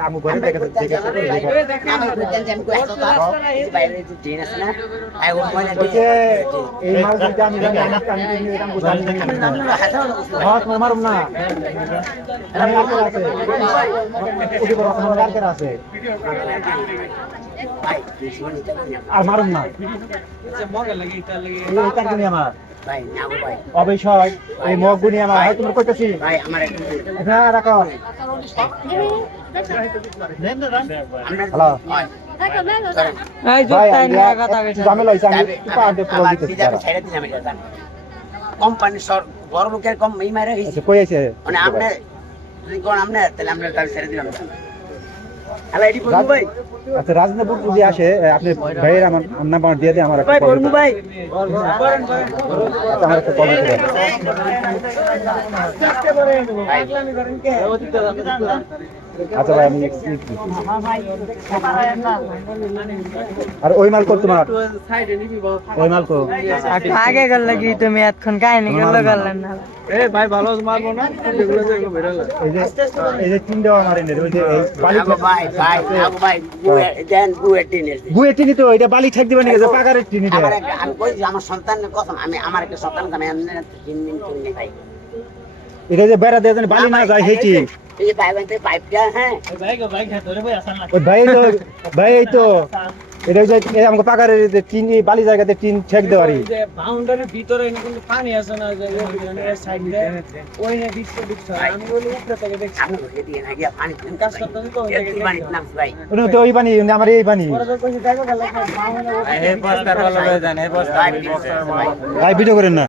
আমি ঘরে দেখে এই মাল আমি মারুম না আছে আর মারুম না আমার অবশ্যই এই মগগুনি আমার হয় তোমার কইতেছি হ্যাঁ রাখো হ্যালো কোম্পানি বড় লোকের কম এই মারে হইছে কই আছে মানে আপনি যদি কোন আপনি তাহলে আমরা তার ছেড়ে দিলাম হ্যালো এডি বলবো ভাই আচ্ছা রাজনাপুর যদি আসে আপনি ভাইয়ের আমার নাম্বার দিয়ে দেন আমার ভাই বলবো ভাই আমার একটা কল দিতে আচ্ছা ভাই আমি আর ওই মাল কর তোমার ওই মাল কর আগে গেল লাগি তুমি এতক্ষণ কাহিনী গেল গেলেন না ভাই ভালো মারবো না যেগুলো যেগুলো বেরোলো এই যে তিন দেওয়া মারেন ওই যে বালি ভাই দেন বুয়ে টিনি তো এটা বালি ঠেক দিবেন এই যে পাকারের টিনি দেয় আমি কই আমার সন্তানের কথা আমি আমার একটা সন্তান আমি তিন ভাই এটা যে বেড়া দেয় বালি না যায় হেটি এই যে ভাই পাইপটা হ্যাঁ ওই ভাই এই তো এটা যে আমাকে পাকারের যে টিন বালি জায়গাতে টিন ঠেক দেওয়ারি যে বাউন্ডারির ভিতরে কিন্তু পানি আছে না যে ওই সাইডে ওইনে দিচ্ছে আমি বলি উপরে থেকে দেখছি আমি বলে দিয়ে না গিয়া পানি কাজ করতে তো পানি নাম ভাই ওটা তো ওই পানি আমার এই পানি দেখো গেল ভাই ভিডিও করেন না